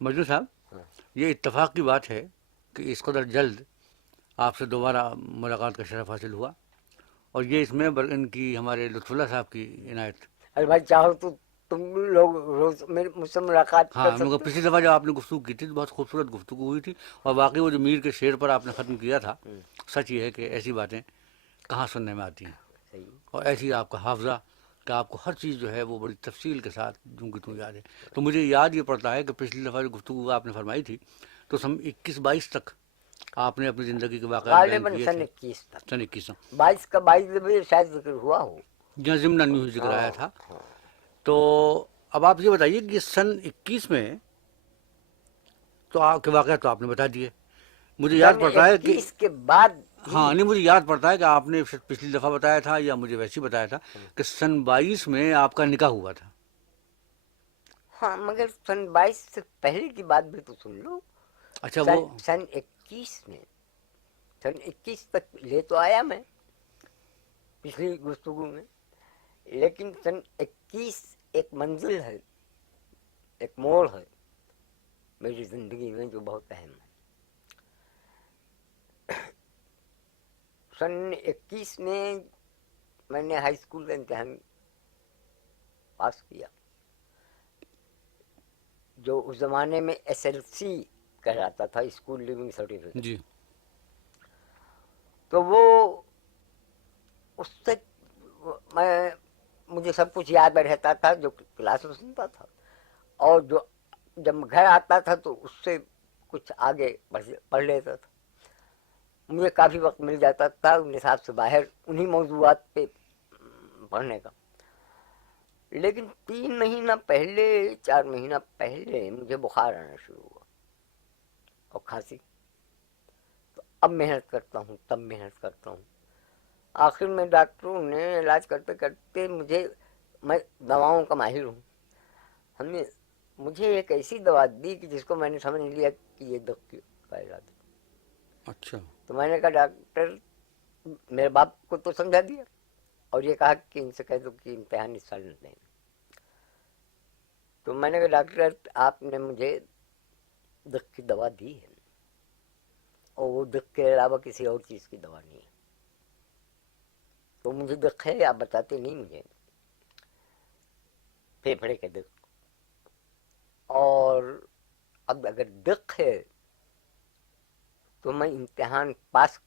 مجنون صاحب، ہاں یہ اتفاق کی بات ہے کہ اس قدر جلد آپ سے دوبارہ ملاقات کا شرف حاصل ہوا، اور یہ اس میں ان کی ہمارے لطف اللہ صاحب کی عنایت۔ ارے بھائی چاہو تو تم لوگ روز مجھ سے ملاقات کر ہاں، مگر سکتے پچھلی دفعہ جب آپ نے گفتگو کی تھی تو بہت خوبصورت گفتگو ہوئی تھی، اور واقعی وہ جو میر کے شعر پر آپ نے ختم کیا تھا، ہو۔ سچ یہ ہے کہ ایسی باتیں کہاں سننے میں آتی ہیں، صحیح۔ اور ایسی آپ کا حافظہ کہ آپ کو ہر چیز جو ہے وہ بڑی تفصیل کے ساتھ جوں کی توں یاد ہے۔ تو مجھے یاد یہ پڑتا ہے کہ پچھلی دفعہ جو گفتگو آپ نے فرمائی تھی تو سن 21-22 تک آپ نے اپنی زندگی کے واقعات بیان غالباً کیے سن تھے۔ 21 تک، سن 21 22 کا 22 بھی شاید ذکر ہوا ہو۔ جہاں ضمن یوں ہی ذکر ہاں آیا تھا۔ ہاں۔ تو اب آپ یہ بتائیے کہ سن 21 میں تو آپ کے واقعات تو آپ نے بتا دیے، مجھے یاد سن پڑتا ہے کہ 21 کے بعد ہی، ہاں نہیں، مجھے یاد پڑتا ہے کہ آپ نے پچھلی دفعہ بتایا تھا یا مجھے ویسے ہی بتایا تھا کہ سن 22 میں آپ کا نکاح ہوا تھا۔ ہاں مگر سن 22 سے پہلے کی بات بھی تو سن لو۔ اچھا وہ سن 21 میں، سن 21 تک لے تو آیا میں پچھلی گفتگو میں، لیکن سن 21 ایک منزل ہے، ایک موڑ ہے میری زندگی میں جو بہت اہم ہے۔ سن 21 میں نے ہائی اسکول کا امتحان پاس کیا، جو اس زمانے میں SLC کہلاتا تھا، اسکول لیونگ سرٹیفکیٹ۔ جی تو وہ اس سے میں مجھے سب کچھ یاد رہتا تھا جو کلاس میں سنتا تھا، اور جو جب گھر آتا تھا تو اس سے کچھ آگے پڑھ لیتا تھا۔ مجھے کافی وقت مل جاتا تھا نصاب سے باہر انہی موضوعات پہ پڑھنے کا۔ لیکن 3 مہینہ پہلے، 4 مہینہ پہلے مجھے بخار آنا شروع ہوا اور کھانسی۔ تو اب محنت کرتا ہوں، تب محنت کرتا ہوں، آخر میں ڈاکٹروں نے علاج کرتے کرتے میں دواؤں کا ماہر ہوں، ہم نے مجھے ایک ایسی دوا دی کہ جس کو میں نے سمجھ لیا کہ یہ دق کا علاج ہے۔ اچھا تو میں نے کہا ڈاکٹر، میرے باپ کو تو سمجھا دیا اور یہ کہا کہ ان سے کہہ دو کہ امتحان اس سال نہ دیں۔ تو میں نے کہا ڈاکٹر آپ نے مجھے دق کی دوا دی ہے، اور وہ دق کے علاوہ کسی اور چیز کی دوا نہیں ہے، تو مجھے دق ہے آپ بتاتے نہیں مجھے، پھیپھڑے کے دق، اور اب اگر دق ہے تو میں امتحان پاس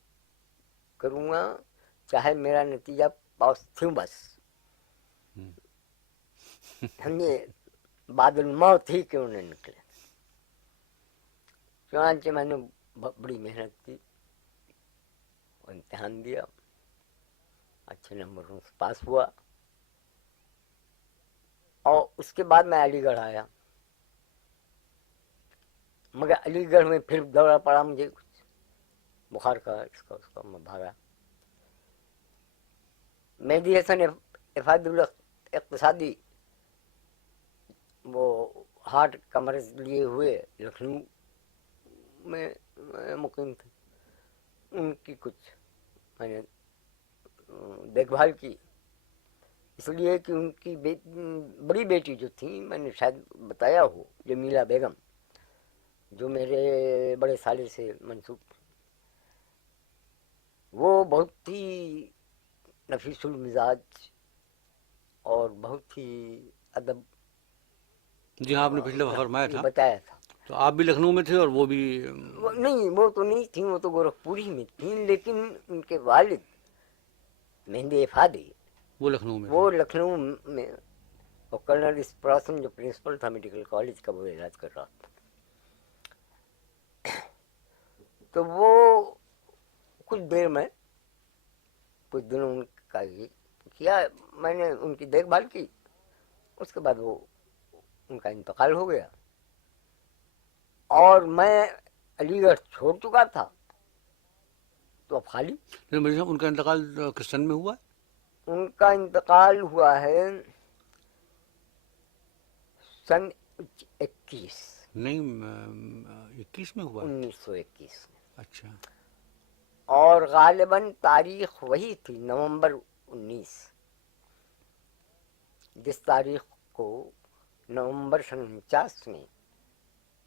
کروں گا چاہے میرا نتیجہ پاس ہمیں بعد الموت ہی کیوں نہ نکلے۔ چنانچہ میں نے بڑی محنت کی اور امتحان دیا، اچھے نمبروں سے پاس ہوا، اور اس کے بعد میں علی گڑھ آیا، مگر علی گڑھ میں پھر دورہ پڑا مجھے کچھ بخار کا، اس کا میں بھاگا۔ مہدی حسن افاد اقتصادی وہ ہارٹ کا مرض لیے ہوئے لکھنؤ میں مقیم تھے، ان کی کچھ میں نے دیکھ بھال کی، اس لیے کہ ان کی بڑی بیٹی جو تھی، میں نے شاید بتایا ہو، جمیلہ بیگم، جو میرے بڑے سالے سے منسوب تھی، وہ بہت ہی نفیس المزاج اور بہت ہی ادب، جی ہاں، آپ نے پچھلے دفعہ فرمایا یہ تھا، بتایا تھا۔ تو آپ بھی لکھنؤ میں تھے اور وہ بھی نہیں وہ تو نہیں تھیں، وہ تو گورکھپوری میں تھیں، لیکن ان کے والد مہندی افادی وہ لکھنؤ میں تھے۔ وہ لکھنؤ میں، اور کرنل اسپراسن جو پرنسپل تھا میڈیکل کالج کا، وہ علاج کر رہا تھا۔ تو وہ کچھ دیر میں، کچھ دنوں ان کا یہ کیا، میں نے ان کی دیکھ بھال کی، اس کے بعد وہ ان کا انتقال ہو گیا، اور میں علی گڑھ چھوڑ چکا تھا تو اب خالی۔ لیکن مجھے ان کا انتقال کس سن میں ہوا ہے؟ ان کا انتقال ہوا ہے سن 21، نہیں 21 میں ہوا ہے؟ 1921 میں، اچھا اور غالباً تاریخ وہی تھی، نومبر 19، جس تاریخ کو نومبر سن 49 میں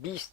20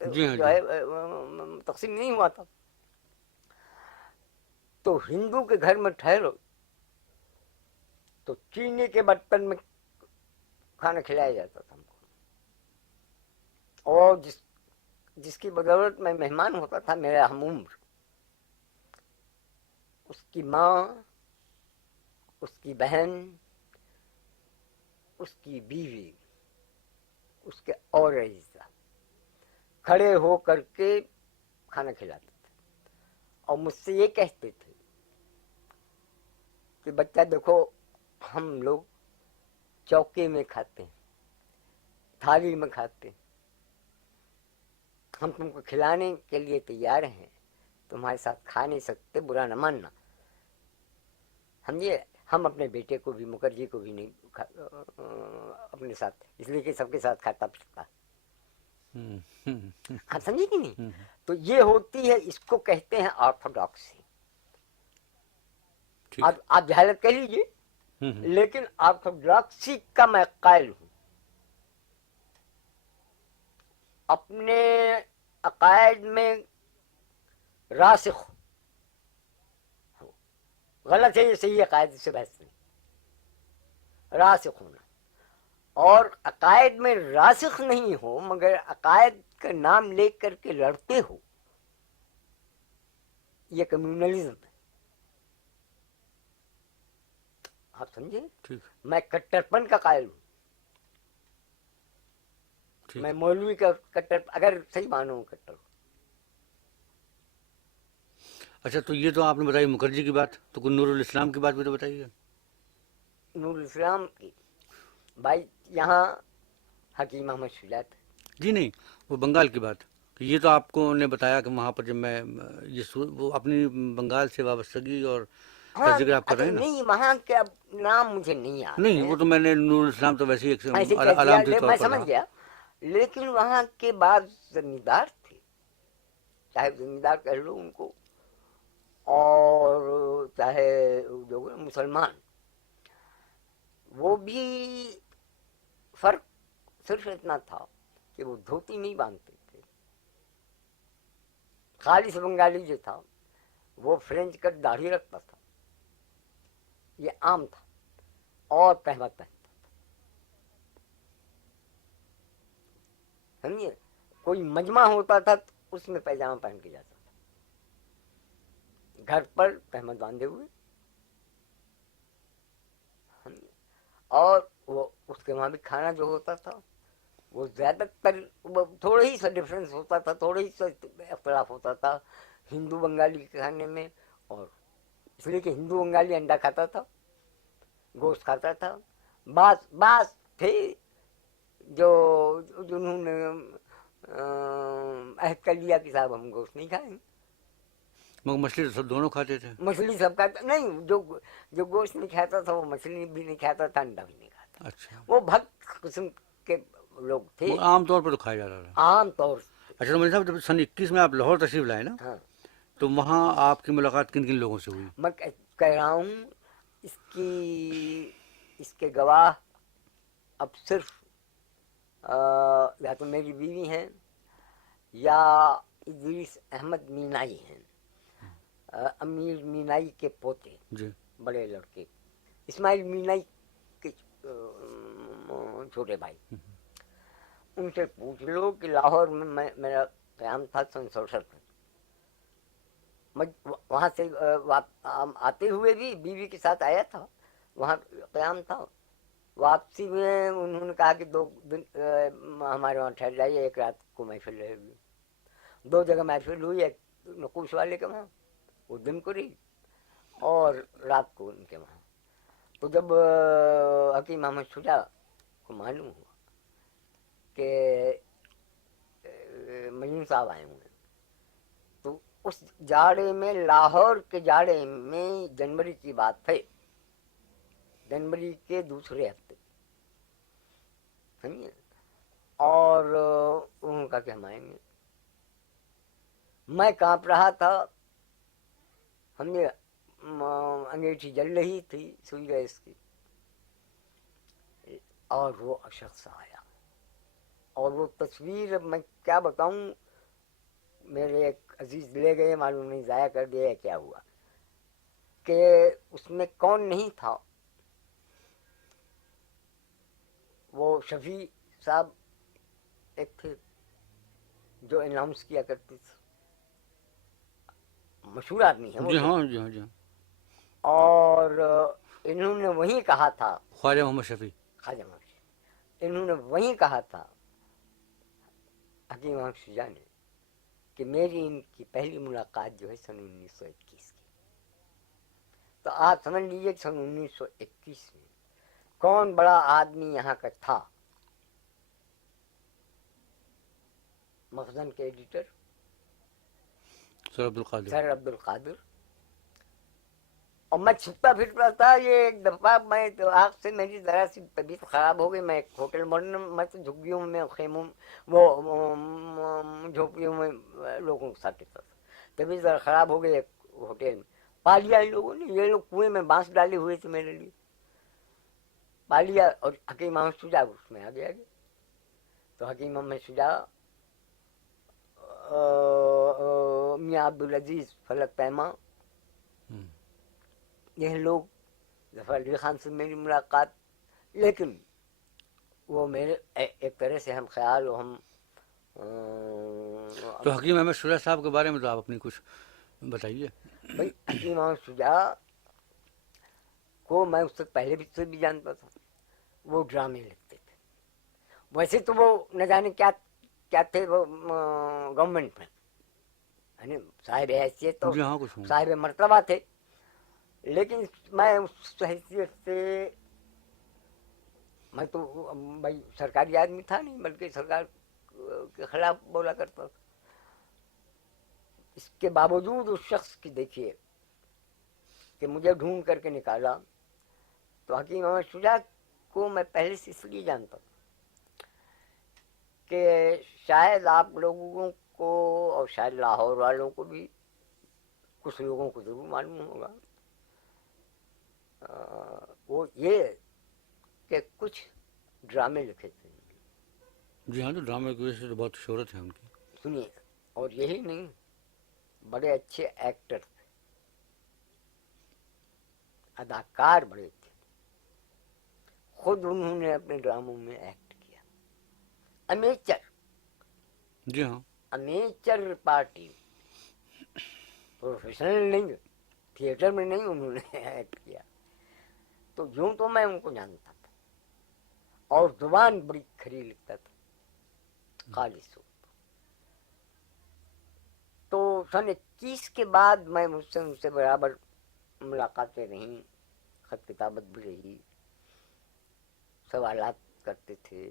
جی ہاں جو جی ہے تقسیم نہیں ہوا تھا. تو ہندو کے گھر میں ٹھہرو تو چینے کے برتن میں کھانا کھلایا جاتا تھا ہم کو. اور جس کی بدولت میں مہمان ہوتا تھا میرا ہم عمر، اس کی ماں، اس کی بہن، اس کی بیوی، اس کے اور رئیسہ کھڑے ہو کر کے کھانا کھلاتے تھے اور مجھ سے یہ کہتے تھے کہ بچہ دیکھو ہم لوگ چوکے میں کھاتے ہیں، تھالی میں کھاتے ہیں، ہم تم کو کھلانے کے لیے تیار ہیں، تمہارے ساتھ کھا نہیں سکتے، برا نہ ماننا. سمجھے؟ ہم اپنے بیٹے کو بھی مکھرجی کو بھی نہیں اپنے ساتھ، اس لیے کہ سب کے ساتھ کھاتا پیتا. آپ سمجھے کہ نہیں؟ تو یہ ہوتی ہے، اس کو کہتے ہیں آرتھوڈاکسی. ٹھیک. آپ جہالت کہہ لیجیے، لیکن آرتھوڈاکسی کا میں قائل ہوں. اپنے عقائد میں راسخ ہو، غلط ہے یہ صحیح عقائد سے بحث نہیں، راسخ ہونا. اور عقائد میں راسخ نہیں ہو مگر عقائد کا نام لے کر کے لڑتے ہو، یہ کمیونلزم ہے. آپ سمجھے؟ ٹھیک میں کٹرپن کا قائل ہوں. ٹھیک. میں مولوی کا کٹر، اگر صحیح مانوں کٹر ہوں. اچھا تو یہ تو آپ نے بتائی مکھرجی کی بات، تو کوئی نور الاسلام کی بات بھی تو بتائیے. نور الاسلام کی بھائی یہاں حکیم احمد شجاع تھے. جی نہیں، وہ بنگال کی بات. کہ یہ تو آپ کو نے بتایا کہ وہاں پر جب میں وہ اپنی بنگال سے وابستگی اور کا ہاں ذکر آپ کر اچھا رہے ہیں نا. نہیں، وہاں کے اب نام مجھے نہیں یاد نہیں ہے، وہ تو میں نے نور الاسلام تو ویسے ہی ایک ایسے کہہ دیا، علامتی طور میں پر سمجھ رہا. گیا. لیکن وہاں کے بعض زمیندار تھے، چاہے زمیندار کہہ لو ان کو، اور چاہے جو مسلمان، وہ بھی فرق صرف اتنا تھا کہ وہ دھوتی نہیں باندھتے تھے. خالص بنگالی جو تھا وہ فرینچ کٹ داڑھی رکھتا تھا، یہ عام تھا، اور تہمت پہنتا تھا. سمجھے؟ کوئی مجمع ہوتا تھا تو اس میں پیجامہ پہن کے جاتا تھا، گھر پر تہمت باندھے ہوئے. اور وہ اس کے وہاں بھی کھانا جو ہوتا تھا وہ زیادہ تر تھوڑا ہی سا ڈفرینس ہوتا تھا، تھوڑا ہی سا اختلاف ہوتا تھا ہندو بنگالی کے کھانے میں. اور اس لیے کہ ہندو بنگالی انڈا کھاتا تھا، گوشت کھاتا تھا. بعض تھے جو جنہوں نے عہد کر لیا کہ صاحب ہم گوشت نہیں کھائیں. مگر مچھلی تو سب دونوں کھاتے تھے. مچھلی سب کھاتا نہیں، جو گوشت نہیں کھاتا تھا وہ مچھلی بھی نہیں کھاتا تھا، انڈا بھی نہیں کھاتا. اچھا. وہ بھکت قسم کے لوگ تھے مگر عام طور پر تو کھایا جاتا تھا. عام طور سے. اچھا تو مجھے صاحب جب سن 21 میں آپ لاہور تشریف لائے نا، ہاں تو وہاں آپ کی ملاقات کن کن لوگوں سے ہوئی؟ میں کہہ رہا ہوں اس کے گواہ اب صرف یا تو میری بیوی ہیں یا ادریس احمد مینائی ہیں، امیر مینائی کے پوتے، جی. بڑے لڑکے، اسماعیل مینائی کے چھوٹے بھائی. ان سے پوچھ لو کہ لاہور میں میرا قیام تھا سن 67. وہاں سے آتے ہوئے بھی بیوی کے ساتھ آیا تھا، وہاں قیام تھا. واپسی میں انہوں نے کہا کہ 2 دن ہمارے وہاں ٹھہر جائیے، ایک رات کو محفل رہے گی. 2 جگہ محفل ہوئی، ایک نقوش والے کے وہاں وہ دن کو رہی، اور رات کو ان کے وہاں. تو جب حکیم احمد شجاع کو معلوم ہوا کہ مجنون صاحب آئے ہوئے ہیں، تو اس جاڑے میں، لاہور کے جاڑے میں، جنوری کی بات ہے، جنوری کے دوسرے ہفتے، سمجھے، اور انہوں کا کہ ہم آئیں گے. میں کانپ رہا تھا، ہمیں انگیٹھی جل رہی تھی سوئی گیس کی، اور وہ شخص آیا. اور وہ تصویر اب میں کیا بتاؤں، میرے ایک عزیز لے گئے، معلوم نہیں ضائع کر دیا ہے کیا ہوا، کہ اس میں کون نہیں تھا، وہ شفیع صاحب ایک تھے جو اناؤنس کیا کرتے تھے، مشہور آدمی ہیں وہ جی تو، ہاں جی ہاں جی ہاں، اور انہوں نے وہیں کہا تھا، خواجہ محمد شفیع. خواجہ محمد شفیع، انہوں نے وہیں کہا تھا حکیم احمد شجاع نے کہ میری ان کی پہلی ملاقات جو ہے سن 1921 کی. تو آپ سمجھ لیجیے کہ سن 1921 میں کون بڑا آدمی یہاں کا تھا، مخزن کے ایڈیٹر سر عبدالقادر. سر عبد القادر، اور میں چھپتا پھرتا تھا. یہ ایک دفعہ میں تو آگ سے میری ذرا سی طبیعت خراب ہو گئی، میں ایک ہوٹل میں تو جھگیوں میں خیموں وہ جھوپڑیوں میں لوگوں کے ساتھ رہتا تھا. طبیعت ذرا خراب ہو گئی ایک ہوٹل میں، پا لیا ان لوگوں نے، یہ لوگ کنویں میں بانس ڈالے ہوئے تھے میرے لیے، پا لیا. اور حکیم احمد شجاع اس میں آگے آگے. تو حکیم احمد شجاع، میاں عبدالعزیز فلک پیما، یہ لوگ، ظفر علی خان سے میری ملاقات. لیکن وہ میرے ایک طرح سے ہم خیال و ہم تو حکیم احمد شجاع صاحب کے بارے میں تو آپ اپنی کچھ بتائیے. بھائی حکیم احمد شجاع کو میں اس سے پہلے بھی جانتا تھا. وہ ڈرامے لکھتے تھے. ویسے تو وہ نہ جانے کیا کیا تھے، وہ گورنمنٹ میں یعنی صاحب حیثیت اور جی ہاں کچھ ہوں. صاحب مرتبہ تھے، لیکن میں اس حیثیت سے، میں تو بھائی سرکاری آدمی تھا نہیں، بلکہ سرکار کے خلاف بولا کرتا تھا. اس کے باوجود اس شخص کی دیکھیے کہ مجھے ڈھونڈ کر کے نکالا. تو حکیم احمد شجاع کو میں پہلے سے اس لیے جانتا تھا کہ شاید آپ لوگوں کو اور شاید لاہور والوں کو بھی، کچھ لوگوں کو ضرور معلوم ہوگا، وہ یہ کہ کچھ ڈرامے لکھے تھے. جی ہاں، تو ڈرامے کی وجہ سے تو بہت شہرت ہے ان کی. سنیے، اور یہی نہیں، بڑے اچھے ایکٹر تھے، اداکار بڑے تھے. خود انہوں نے اپنے ڈراموں میں ایکٹ کیا. امیچر جی ہاں. امیچر پارٹی، پروفیشنل نہیں، تھیٹر میں نہیں انہوں نے ایکٹ کیا. تو یوں تو میں ان کو جانتا تھا، اور زبان بڑی کھری لکھتا تھا، خالص. تو سن 21 کے بعد میں ان سے برابر ملاقاتیں رہیں، خط کتابت بھی رہی، سوالات کرتے تھے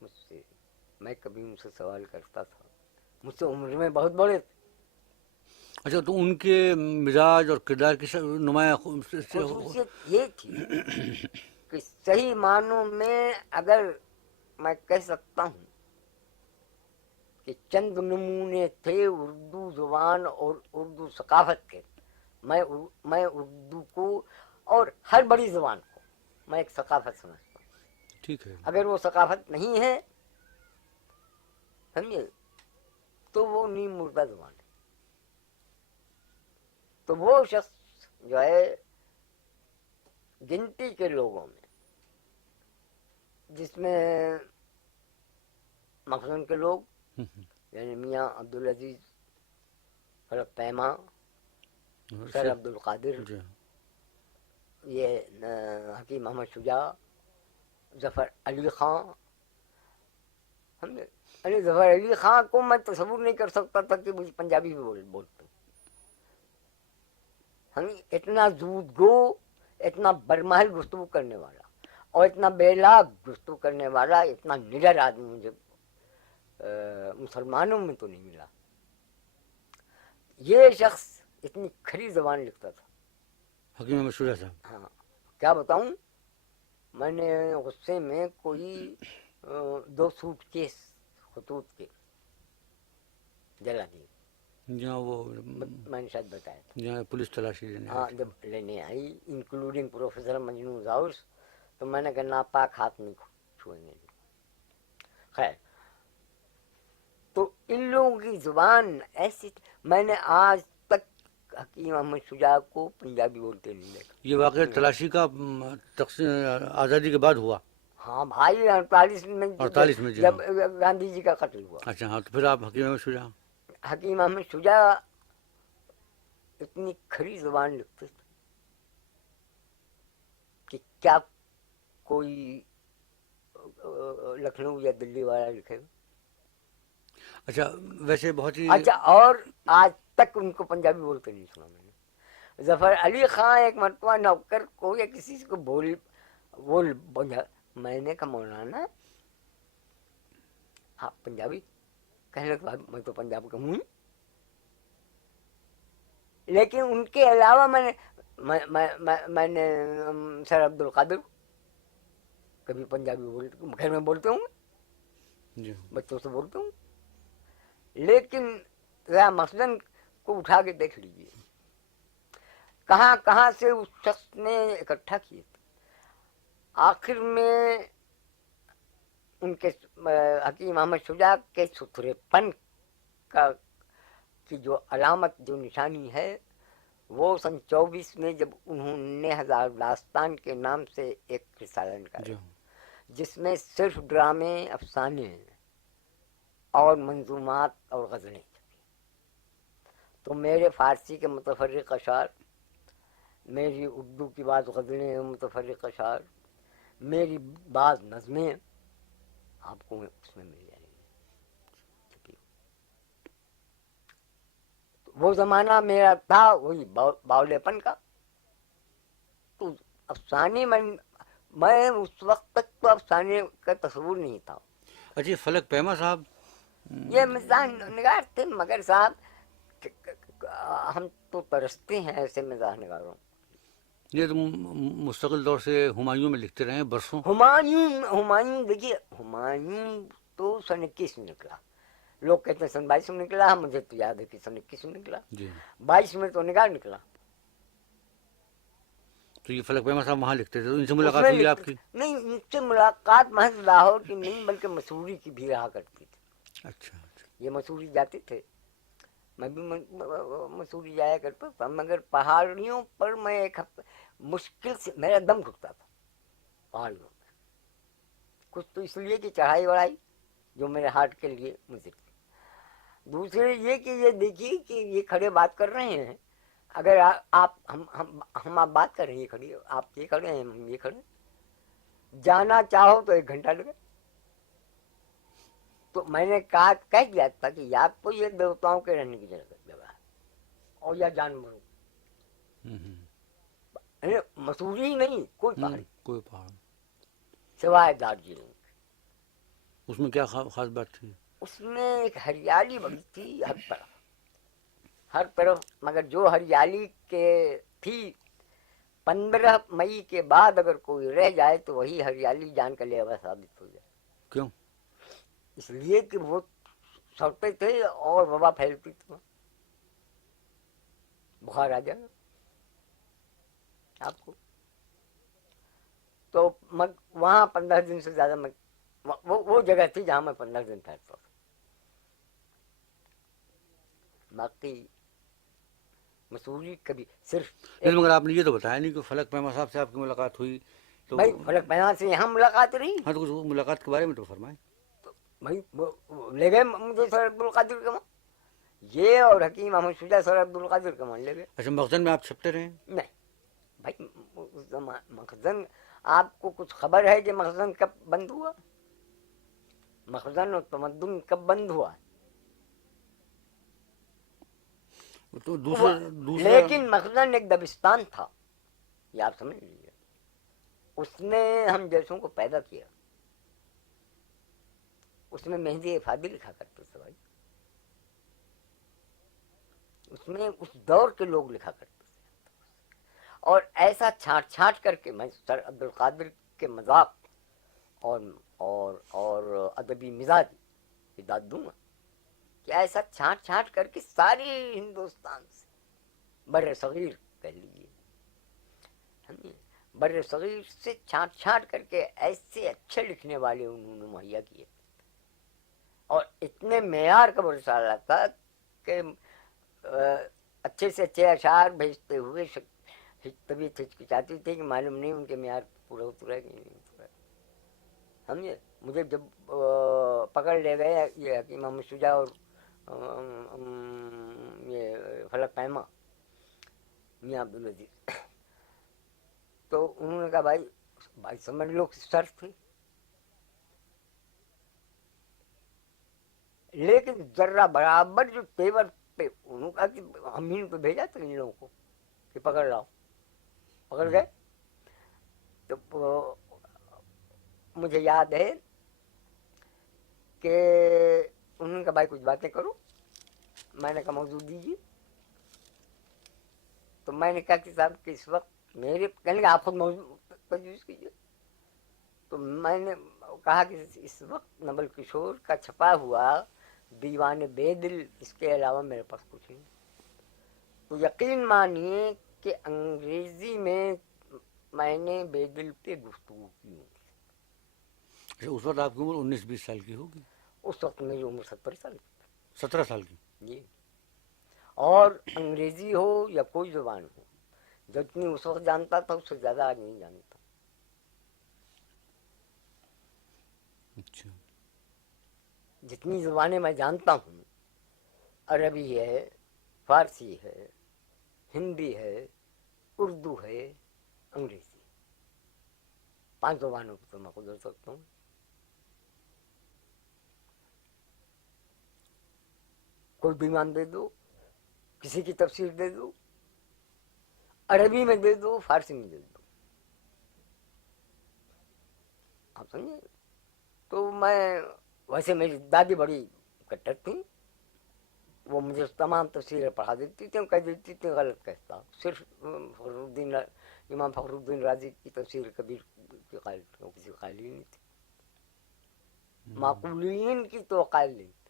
مجھ سے، میں کبھی ان سے سوال کرتا تھا. مجھ سے عمر میں بہت بڑے تھے. اچھا، تو ان کے مزاج اور کردار کی نمایاں خصوصیت یہ تھی کہ صحیح معنوں میں اگر میں کہہ سکتا ہوں کہ چند نمونے تھے اردو زبان اور اردو ثقافت کے، میں اردو کو اور ہر بڑی زبان کو میں ایک ثقافت سمجھتا ہوں. ٹھیک ہے. اگر وہ ثقافت نہیں ہے، سمجھے، تو وہ نیم مردہ زبان ہے. تو وہ شخص جو ہے گنتی کے لوگوں میں، جس میں مخزن کے لوگ یعنی میاں عبدالعزیز فلک پیما، سر عبد القادر، یہ حکیم احمد شجاع، ظفر علی خان. ارے ظفر علی خان کو میں تصور نہیں کر سکتا تھا کہ مجھے پنجابی بھی بولتے. ہم اتنا زود گو، اتنا برمحل گفتگو کرنے والا، اور اتنا بے لاگ گفتگو کرنے والا، اتنا نڈر آدمی مجھے مسلمانوں میں تو نہیں ملا. یہ شخص اتنی کھری زبان لکھتا تھا. حکیم احمد شجاع صاحب. ہاں، کیا بتاؤں، میں نے غصے میں کوئی 2 سوٹ کیس خطوط کے جلا دیے. جہاں وہ میں نے شاید بتایا تھا. جہاں پولیس تلاشی لینے ہاں، جب لینے آئی انکلوڈنگ پروفیسر مجنون زاؤس، تو میں نے کہا ناپاک ہاتھ نہیں چھوئیں گے. خیر، تو ان لوگوں کی زبان ایسی، میں نے آج تک حکیم احمد شجاع کو پنجابی بولتے نہیں دیکھا. یہ واقعہ تلاشی کا آزادی کے بعد ہوا؟ ہاں بھائی، 48 میں 48 میں، جی جب ہاں. گاندھی جی کا قتل ہوا. اچھا ہاں، تو پھر آپ حکیم احمد شجاع. حکیم احمد شجاع اتنی کھری زبان لکھتے تھے کہ کیا کوئی لکھنؤ یا دلی والا لکھے گا. اچھا ویسے بہت ہی. اچھا، اور آج تک ان کو پنجابی بولتے نہیں سنا میں نے. ظفر علی خان ایک مرتبہ نوکر کو یا کسی کو بول میں نے کہا مولانا آپ پنجابی؟ کہنے لگا میں تو پنجاب کا ہوں. لیکن ان کے علاوہ میں نے سر عبد القادر کبھی پنجابی گھر میں بولتے ہوں، جی بچوں سے بولتے ہوں. لیکن ذرا مثلاً کو اٹھا کے دیکھ لیجیے کہاں کہاں سے اس شخص نے اکٹھا کیے تھے. آخر میں ان کے حکیم احمد شجاع کے ستھرے پن کی جو علامت، جو نشانی ہے، وہ سن 24 میں جب انہوں نے ہزار داستان کے نام سے ایک رسالہ نکالا جی جس میں صرف ڈرامے، افسانے اور منظومات اور غزلیں. تو میرے فارسی کے متفرق اشعار، میری اردو کی بعض غزلیں متفرق اشعار، میری بعض نظمیں آپ کو اس میں مل جائیں گی. وہ زمانہ میرا تھا وہی باولے پن کا. تو افسانے میں اس وقت تک تو افسانے کا تصور نہیں تھا. اچھا فلک پیما صاحب یہ مزاح نگار تھے، مگر صاحب ہم تو ترستے ہیں ایسے مزاح نگاروں. یہ تو مستقل طور سے ہمایوں میں لکھتے رہے برسوں. ہمایوں دیکھیے، ہمایوں تو سن 21 میں نکلا. لوگ کہتے ہیں سن 22 میں نکلا، مجھے تو یاد ہے کہ سن 21 میں نکلا. جی 22 میں تو نگار نکلا. تو یہ فلک پیما صاحب وہاں لکھتے تھے، تو ان سے اس ملاقات میں ہوئی آپ کی؟ نہیں، ان سے ملاقات محض لاہور کی نہیں بلکہ مسوری کی بھی رہا کرتی تھی. اچھا اچھا. یہ مسوری جاتے تھے، میں بھی مسوری جایا کرتا تھا، مگر پہاڑیوں پر میں ایک ہفتے مشکل سے میرا دم گھٹتا تھا پہاڑیوں میں. کچھ تو اس لیے کہ چڑھائی وڑھائی جو میرے ہارٹ کے لیے مضر تھی. دوسرے یہ کہ یہ دیکھیے کہ یہ کھڑے بات کر رہے ہیں، اگر آپ ہم آپ بات کر رہے ہیں، یہ کھڑی، آپ یہ کھڑے ہیں، ہم یہ کھڑے، جانا چاہو تو 1 گھنٹہ لگے. تو میں نے کہہ دیا تھا کہ یا تو یہ دیوتاؤں کے رہنے کی جگہ ہے اور یا جانوروں. مسوری ہی نہیں کوئی پہاڑی کوئی پہاڑ سوائے دارجلنگ. اس میں کیا خاص بات تھی؟ اس میں ایک ہریالی بڑی تھی ہر طرف، مگر جو ہریالی کے تھی 15 مئی کے بعد اگر کوئی رہ جائے تو وہی ہریالی جان کا لیوا ثابت ہو جائے. کیوں؟ اس لیے کہ وہ سڑتے تھے اور وبا پھیلتی تھی، بخار آ جائے آپ کو. تو وہاں 15 دن سے زیادہ وہ جگہ تھی جہاں میں 15 دن ٹھہرتا تھا. باقی مسوری کبھی صرف لیکن مگر آپ نے یہ تو بتایا نہیں کہ فلک پیما صاحب سے آپ کی ملاقات ہوئی تو. بھائی فلک پیما سے یہاں ملاقات رہی. ہاں تو کچھ ملاقات کے بارے میں تو فرمائیں. بھائی لے گئے مجھے سر عبد القادر کے وہاں، یہ اور حکیم احمد شجاع سر عبد القادر کے وہاں لے گئے. اچھا مخزن میں آپ چھپتے رہے؟ نہیں بھائی، مخزن آپ کو کچھ خبر ہے کہ مخزن کب بند ہوا؟ مخزن اور تمدن کب بند ہوا؟ تو دوسرا لیکن مخزن ایک دبستان تھا، یہ آپ سمجھ لیجیے. اس نے ہم جیسوں کو پیدا کیا. اس میں مہدی افادی لکھا کرتے تھے بھائی، اس میں اس دور کے لوگ لکھا کرتے تھے. اور ایسا چھانٹ چھانٹ کر کے میں سر عبد القادر کے مذاق اور ادبی مزاج کی داد دوں گا کہ ایسا چھانٹ چھانٹ کر کے ساری ہندوستان سے، بر صغیر کہہ لیجیے، بر صغیر سے چھانٹ چھانٹ کر کے ایسے اچھے لکھنے والے انہوں نے مہیا کیے. اور اتنے معیار کا رسالہ تھا کہ اچھے سے اچھے اشعار بھیجتے ہوئے طبیعت ہچکچاتی تھی کہ معلوم نہیں ان کے معیار پورا اترا کہ نہیں اترا. سمجھے. مجھے جب پکڑ لے گئے یہ حکیم محمد شجاع اور یہ فلک پیما میاں عبدالعزیز، تو انہوں نے کہا بھائی سمجھ لو کہ شرط تھی، لیکن ذرہ برابر جو تیور پہ انہوں نے کہا کہ ہم ہی پہ بھیجا تھا ان لوگوں کو کہ پکڑ لاؤ. پکڑ گئے. تو مجھے یاد ہے کہ انہوں نے کہا بھائی کچھ باتیں کرو. میں نے کہا موضوع دیجیے. تو میں نے کہا کہ صاحب کہ اس وقت میرے کہنے کہ آپ خود موضوع تجویز کیجیے. تو میں نے کہا کہ اس وقت نبل کشور کا چھپا ہوا دیوان بے دل، اس کے علاوہ میرے پاس کچھ نہیں. تو یقین مانیے کہ انگریزی میں نے بے دل پہ گفتگو کی. اس وقت آپ کی عمر 19-20 سال کی ہوگی. اس وقت میری عمر 70 سال. 17 سال کی. جی. اور انگریزی ہو یا کوئی زبان ہو، جتنی اس وقت جانتا تھا اس سے زیادہ آج نہیں جانتا. اچھا. جتنی زبانیں میں جانتا ہوں، عربی ہے، فارسی ہے، ہندی ہے، اردو ہے، انگریزی، 5 زبانوں کو تو میں گزر سکتا ہوں. کوئی بیمان دے دو، کسی کی تفسیر دے دو، عربی میں دے دو، فارسی میں دے دو. آپ سمجھے. تو میں ویسے میری دادی بڑی کٹر تھی، وہ مجھے تمام تفسیریں پڑھا دیتی تھی، کہہ دیتی تھی غلط کہتا. صرف امام فخر الدین رازی کی تفسیر کبیر کی قائل تھی، وہ کسی قائل ہی نہیں تھی. معقولین کی تو قائل نہیں تھی.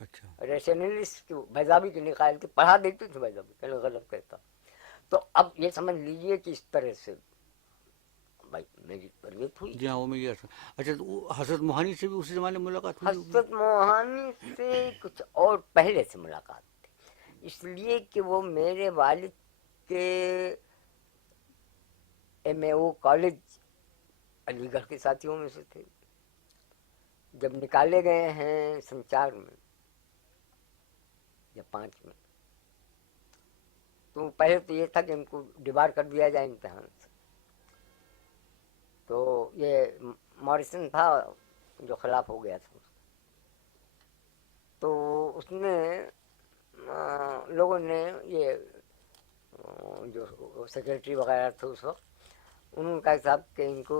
اچھا. ریشنلسٹ کی بیضابی کی نہیں قائل تھی، پڑھا دیتی تھی بیضابی کہنا غلط کہتا. تو اب یہ سمجھ لیجئے کہ اس طرح سے بھائی میری تربیت ہوئی. جی ہاں وہ میں یہ اچھا. تو حضرت موہانی سے بھی اسی زمانے میں ملاقات ہوئی ہوگی؟ حضرت موہانی سے کچھ اور پہلے سے ملاقات تھی، اس لیے کہ وہ میرے والد کے ایم اے او کالج علی گڑھ کے ساتھیوں میں سے تھے. جب نکالے گئے ہیں سن 4 میں یا 5 میں، تو پہلے تو یہ تھا کہ ان کو ڈبار کر دیا جائے امتحان سے. تو یہ موریسن تھا جو خلاف ہو گیا تھا. تو اس نے لوگوں نے یہ جو سیکرٹری وغیرہ تھے اس وقت، انہوں نے کہا صاحب کہ ان کو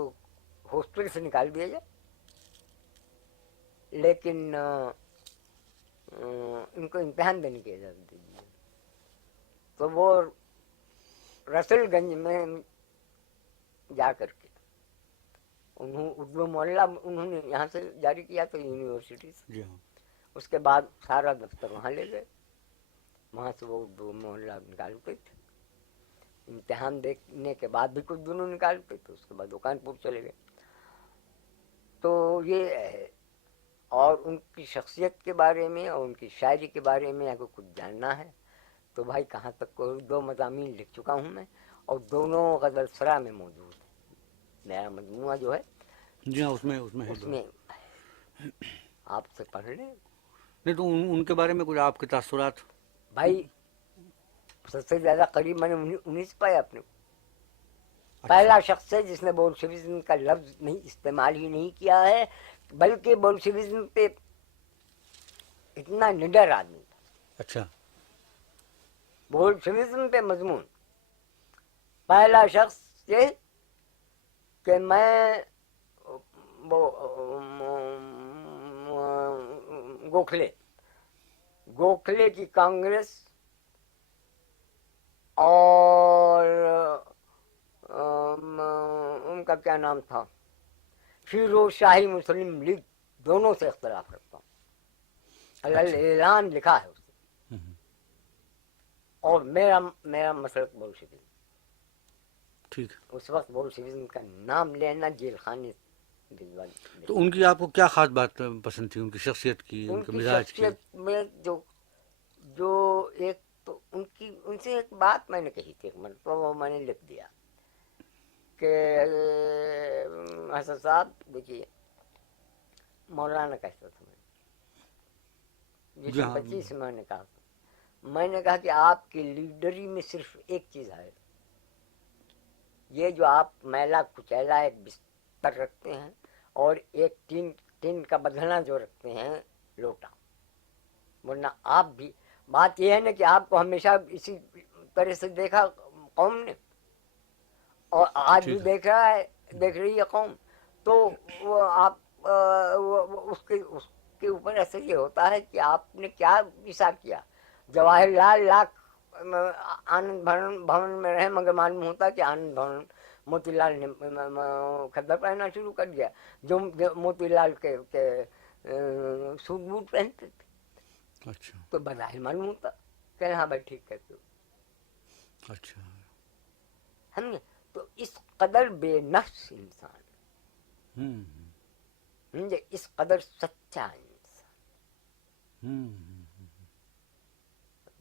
ہاسٹل سے نکال دیا جائے، لیکن ان کو امتحان دینے کی اجازت دیجیے. تو وہ رسل گنج میں جا کر کے انہوں اردو معلّہ انہوں نے یہاں سے جاری کیا تھا یونیورسٹی سے. جی ہاں. اس کے بعد سارا دفتر وہاں لے گئے، وہاں سے وہ اردو معلّہ نکالتے تھے. امتحان دینے کے بعد بھی کچھ دنوں نکالتے تھے، اس کے بعد وہ کانپور چلے گئے. تو یہ ہے. اور ان کی شخصیت کے بارے میں اور ان کی شاعری کے بارے میں اگر کچھ جاننا ہے تو بھائی کہاں تک 2 مضامین لکھ چکا ہوں میں، اور دونوں غزل سرا میں موجود ہیں. میرا مجموعہ جو ہے جی ہاں اس میں ہے. اس میں آپ سے پڑھ لیں. نہیں تو ان کے بارے میں کچھ آپ کے تاثرات؟ بھائی سب سے زیادہ قریب میں نے انہیں سے پایا اپنے کو. پہلا شخص ہے جس نے بولشویزم کا لفظ نہیں استعمال ہی نہیں کیا ہے، بلکہ بولشویزم پہ اتنا نڈر آدمی تھا. اچھا. بولشویزم پہ مضمون پہلا شخص یہ کہ میں گوکھلے کی کانگریس اور ان کا کیا نام تھا، فیروز شاہی مسلم لیگ، دونوں سے اختلاف رکھتا ہوں. اعلان لکھا ہے اس نے. اور میرا مسلک بولشویزم. ٹھیک. اس وقت بولشویزم کا نام لینا جیل خانے بھجوا تو ان کی آپ کو کیا خاص بات پسند تھی، ان کی شخصیت کی، ان کے کی مزاج کی؟ شخصیت میں جو ایک تو ان سے ایک بات میں نے کہی تھی، ایک مرتبہ وہ میں نے لکھ دیا کہ حسن صاحب دیکھیے، مولانا کہتا تھا، جی جسم ہاں، 25 میں نے کہا کہ آپ کی لیڈری میں صرف ایک چیز ہے، یہ جو آپ میلا کچیلا ایک بستر رکھتے ہیں اور ایک ٹین کا بدلنا جو رکھتے ہیں لوٹا، ورنہ آپ بھی بات یہ ہے نا کہ آپ کو ہمیشہ اسی طرح سے دیکھا قوم نے، اور آج بھی ٹھیک ہے، دیکھ رہی ہے قوم، تو وہ آپ اس کے اوپر اثر یہ ہوتا ہے کہ آپ نے کیا ایسا کیا. جواہر لال لاکھ آنند بھون میں رہے مگر معلوم ہوتا کہ آنند بھون موتی لال نے کھدر پہننا شروع کر دیا، جو موتی لال کے سوٹ بوٹ پہنتے تھے، اچھا تو بظاہر معلوم ہوتا کہ ہاں بھائی ٹھیک کہتے ہو. اچھا. سمجھے؟ تو اس قدر بے نفس انسان، ہوں سمجھے، اس قدر سچا انسان. ہوں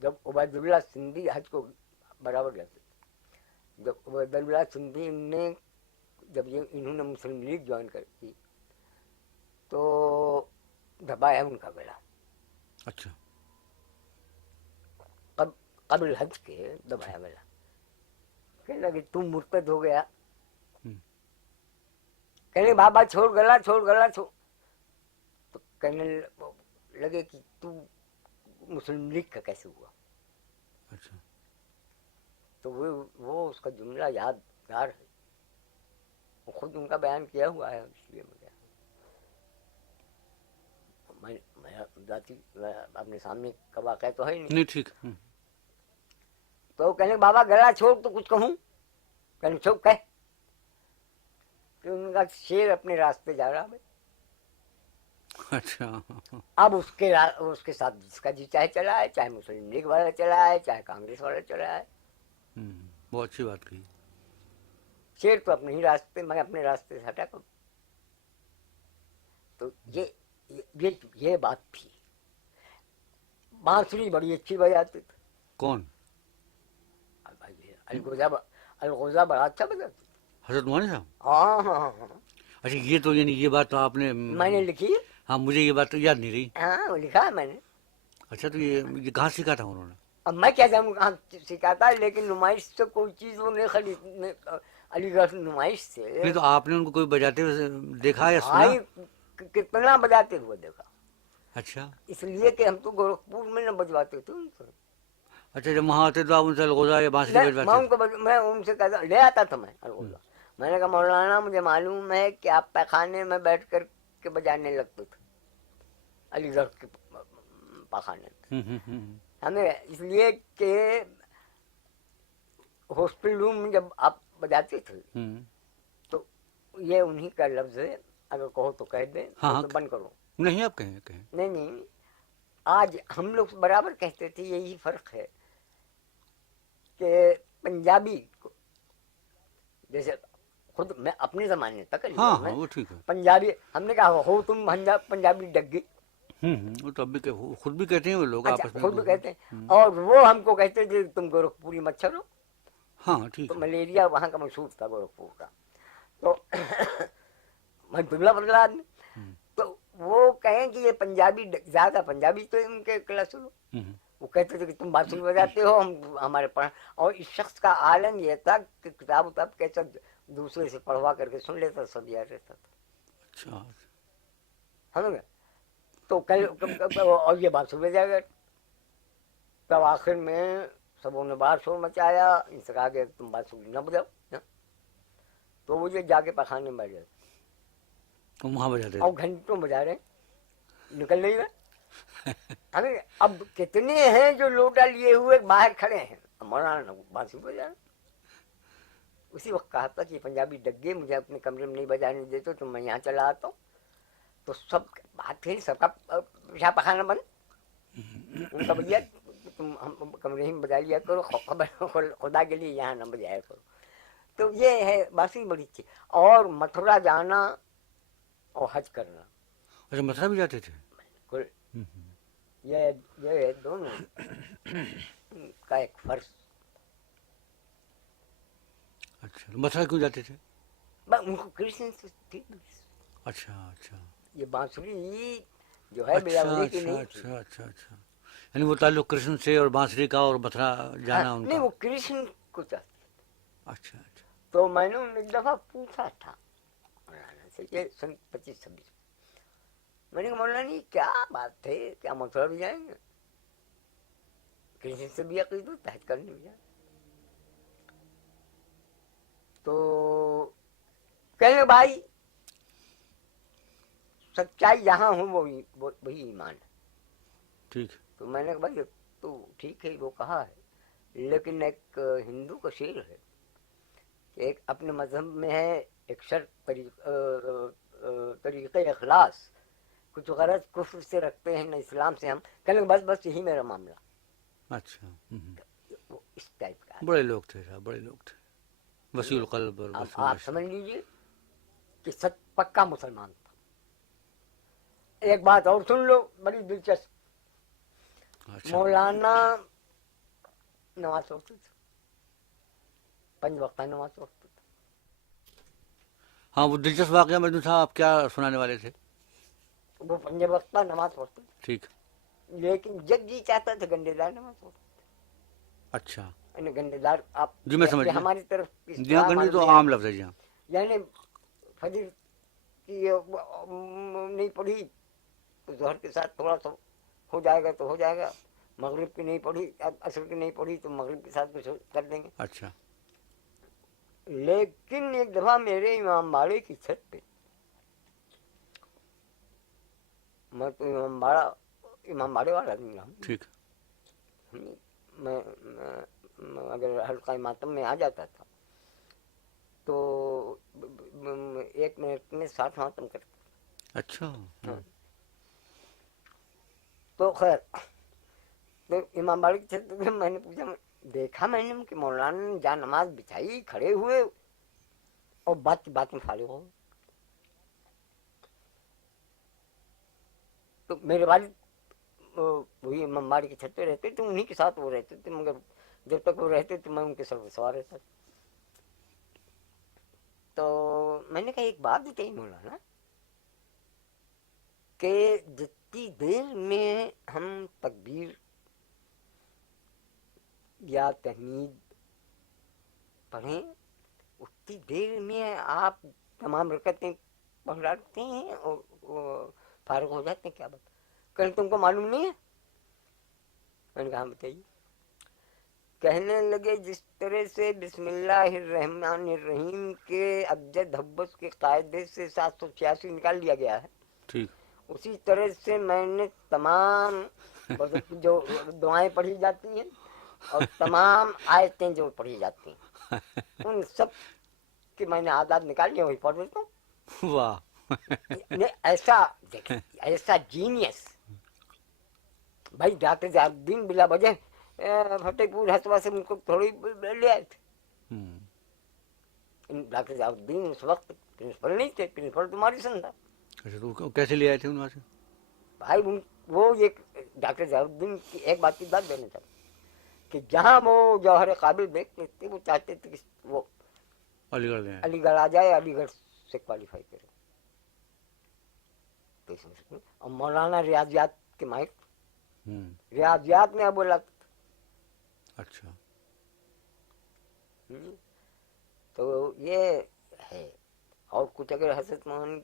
جب عبید اللہ سندھی حج کو برابر جاتے تھے، جب عبید اللہ سندھی نے انہوں نے مسلم لیگ جوائن کی تو دبایا ان کا گلا، اچھا قبل حج کے دبایا گلا، کہنے لگے تم مرتد ہو گیا، ہوں. کہنے بابا چھوڑ گلا چھوڑ، تو کہنے لگے کہ تو مسلم لیگ کا کیسے ہوا. اچھا تو وہ اس کا جملہ یادگار ہے، وہ خود ان کا بیان کیا ہوا ہے، اس لیے میں ذاتی اپنے سامنے کا واقعہ تو ہے نہیں. نہیں ٹھیک. تو کہنے بابا گلا چھوڑ تو کچھ کہوں، کہنے چھوڑ کہ ان کا شیر اپنے راستے جا رہا ہے. اچھا اب اس کے ساتھ جس کا جی چاہے چلا ہے، چاہے مسلم لیگ والا چلا ہے، چاہے کانگریس والا چلا ہے، بہت اچھی بات کہی. شیر تو اپنے ہی راستے، میں اپنے راستے سے ہٹا کروں. تو یہ بات تھی. بانسری بڑی اچھی بجاتے تھے. کون؟ الغوزہ بڑا اچھا بجاتے تھے. حضرت مولانا صاحب؟ ہاں ہاں ہاں، اچھا یہ تو یعنی یہ بات تو آپ نے میں نے لکھی ہے. ہاں مجھے یہ بات تو یاد نہیں رہی. ہاں وہ لکھا ہے میں نے. اچھا تو یہ کہاں سیکھا تھا انہوں نے؟ اب میں کیا جانوں کہاں سکھاتا ہے، لیکن نمائش سے کوئی چیز وہ نہیں خرید، علی گڑھ نمائش سے. نہیں تو آپ نے ان کو کوئی بجاتے ہوئے دیکھا یا سنا؟ بھائی کتنا بجاتے ہوئے دیکھا. اچھا اس لیے کہ ہم تو گورکھپور میں نہ بجواتے تھے ان سے. اچھا جب وہاں آتے تو آپ ان سے الغوزہ یا بانسری بجواتے تھے؟ میں ان سے کہتا لے آتا تھا میں الغوزہ. میں نے کہا مولانا مجھے معلوم ہے کہ آپ پاخانے میں بیٹھ کر کے بجانے لگتے تھے، علی گڑھ کے پاخانے میں. ہمیں اس لیے کہ ہاسپٹل روم میں جب آپ بجاتے تھے تو یہ انہی کا لفظ ہے، اگر کہو تو کہہ دیں، ہاں تو بند کرو. نہیں آپ کہیں. نہیں آج ہم لوگ برابر کہتے تھے. یہی فرق ہے کہ پنجابی کو، جیسے خود میں اپنے زمانے تک ہاں میں وہ ٹھیک ہے. پنجابی ہم نے کہا ہو تم پنجابی ڈگے. وہ تو اب بھی خود بھی کہتے ہیں وہ لوگ اچھا آپس میں. خود کہتے ہیں، اور وہ ہم کو کہتے تھے تم گورکھپوری مچھر ہو. ہاں ٹھیک تو ہے. ملیریا وہاں کا مشہور تھا گورکھپور کا. تو میں دبلا پتلا آدمی، تو وہ کہیں کہ یہ پنجابی زیادہ پنجابی تو ان کے کلاس میں وہ کہتے تھے کہ تم بانسری بجاتے ہو، ہمارے پڑھ. اور اس شخص کا عالم یہ تھا کہ کتاب اتاب کیسا دوسرے سے پڑھوا کر کے سن لیتا، سب یاد رہتا تھا. اچھا سمجھ گئے؟ تو اور یہ بانسری بجا گئے. تب آخر میں سبوں نے باہر شور مچایا، ان سے کہا کہ تم بانسری نہ بجاؤ. تو وہ یہ جا کے پخانے میں بیٹھ گئے وہاں بجاتے اور تھے. گھنٹوں بجا رہے، نکل نہیں رہے. ہمیں اب کتنے ہیں جو لوٹا لیے ہوئے باہر کھڑے ہیں، مولانا بانسری بجا رہے. اسی وقت کہا تھا کہ پنجابی ڈگے مجھے اپنے کمرے میں نہیں بجانے دیتے تو میں یہاں چلا آتا ہوں. تو سب بات تھی، سب کا پیشاب پخانا بند. ان کا بھیا تم ہم کمرے میں بجا لیا کرو، خدا کے لیے یہاں نہ بجایا کرو. تو یہ ہے بانسری بڑی تھی. اور متھرا جانا اور حج کرنا. اچھا متھرا بھی جاتے تھے؟ بالکل. یہ دونوں کا ایک فرض. اچھا تو متھرا کیوں جاتے تھے؟ بس ان کو کرشن سے تھی. اچھا اچھا یہ بانسری جو ہے اچھا بیراولی کی اچھا نہیں تھی. اچھا اچھا اچھا یعنی وہ تعلق کرشن سے اور بانسری کا اور متھرا جانا ان نہیں کا. وہ کرشن کو چاہتے. اچھا اچھا تو میں نے ایک دفعہ پوچھا تھا مولانا سے، یہ سن 25-26 میں نے کہا مولانا یہ کیا بات ہے، کیا متھرا بھی جائیں گے؟ کرشن سے بھی عقید ہوتا ہے، حج کرنے بھی جائیں. تو کہنے بھائی سچائی جہاں ہوں وہی ایمان ہے. ٹھیک. تو میں نے کہا بھائی تو ٹھیک ہے وہ کہا ہے، لیکن ایک ہندو کا شعر ہے کہ ایک اپنے مذہب میں ہے ایک شرط طریقہ اخلاص، کچھ غرض کفر سے رکھتے ہیں نہ اسلام سے ہم. کہنے بس بس یہی میرا معاملہ. اچھا وہ اس ٹائپ کا. بڑے لوگ تھے صاحب، بڑے لوگ تھے، وسیع القلب اور اب وسیع آپ النشر. سمجھ لیجیے کہ سچ پکا مسلمان تھا. ایک بات اور سن لو بڑی دلچسپ. اچھا مولانا نماز پڑھتے تھے، 5 وقتہ نماز پڑھتے تھے. ہاں وہ دلچسپ واقعہ مجنون صاحب آپ کیا سنانے والے تھے؟ وہ 5 وقتہ نماز پڑھتے تھے، ٹھیک. لیکن جب جی چاہتا تھا گنڈے دار نماز پڑھتے. اچھا یعنی گنڈے دار آپ جی میں سمجھ یہ گیا. ہماری طرف جی ہاں گنڈی تو عام لفظ ہے. جی ہاں یعنی فجر کی نہیں پڑھی تو ظہر کے ساتھ تھوڑا سا ہو جائے گا تو ہو جائے گا. مغرب کی نہیں پڑھی، عصر کی نہیں پڑھی تو مغرب کے ساتھ کچھ کر دیں گے. اچھا لیکن ایک دفعہ میرے امام باڑے کی چھت پہ، میں تو امام باڑے والا نہیں ہوں. ٹھیک. میں اگر حلقہ ماتم میں آ جاتا تھا تو 1 منٹ میں 60 ماتم کرتا. اچھا تو خیر تو امام باڑی کی چھت پہ میں نے پوچھا، دیکھا میں نے کہ مولانا نے جا نماز بچھائی کھڑے ہوئے اور بات میں فارغ ہو. تو میرے والد وہی امام باڑی کی چھت پہ رہتے تھے، انہیں کے ساتھ وہ رہتے تھے، مگر جب تک وہ رہتے تو میں ان کے سر پہ سوار رہتا. تو میں نے کہا ایک بات بتائیے مولانا کہ جتنی دیر میں ہم تکبیر یا تحمید پڑھیں اتنی دیر میں آپ تمام رکعتیں پڑھ ڈالتے ہیں اور فارغ ہو جاتے ہیں، کیا بات؟ کہیں تم کو معلوم نہیں ہے؟ میں نے کہا بتائیے. کہنے لگے جس طرح سے بسم اللہ الرحمن الرحیم کے ابجد حبس کے قاعدے سے 786 نکال لیا گیا ہے، ٹھیک. اسی طرح سے میں نے تمام جو دعائیں پڑھی جاتی ہیں اور تمام آیتیں جو پڑھی جاتی ہیں ان سب کے میں نے عادات نکال لیے، وہی پڑھ دیتا ہوں. واہ ایسا جینیس بھائی. ڈاکٹر ضیاء الدین بلا وجہ فتح پور ہسوا سے ان کو تھوڑی لے آئے تھے. ڈاکٹر ضیاء الدین اس وقت پرنسپل نہیں تھے، پرنسپل تو ماریسن تھا. اچھا تو کیسے لے آئے تھے وہاں سے؟ بھائی وہ ایک ڈاکٹر ضیاء الدین کی ایک بات کی بات دینا چاہتا کہ جہاں وہ جوہر قابل دیکھتے تھے وہ چاہتے تھے کہ وہ علی گڑھ گئے. علی گڑھ آ جائے، علی گڑھ سے کوالیفائی کرے. اور مولانا ریاضیات کے ماہر، ریاضیات میں بولا. اچھا تو یہ ہے. اور کچھ اگر حضرت موہن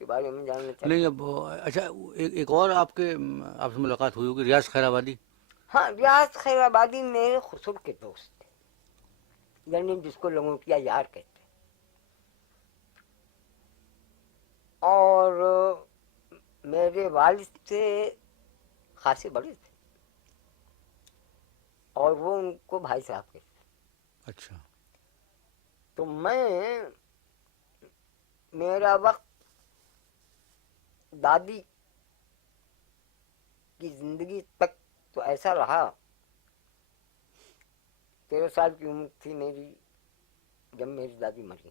کے بارے میں جاننا چاہیے؟ نہیں اب اچھا ایک اور آپ سے ملاقات ہوئی ہوگی، ریاض خیر آبادی. ہاں ریاض خیر آبادی میرے خسر کے دوست تھے، یعنی جس کو لنگوٹیا یار کہتے ہیں. اور میرے والد سے خاصے بڑے تھے اور وہ ان کو بھائی صاحب کہتے تھے. اچھا تو میرا وقت دادی کی زندگی تک تو ایسا رہا. 13 سال کی عمر تھی میری جب میری دادی مری.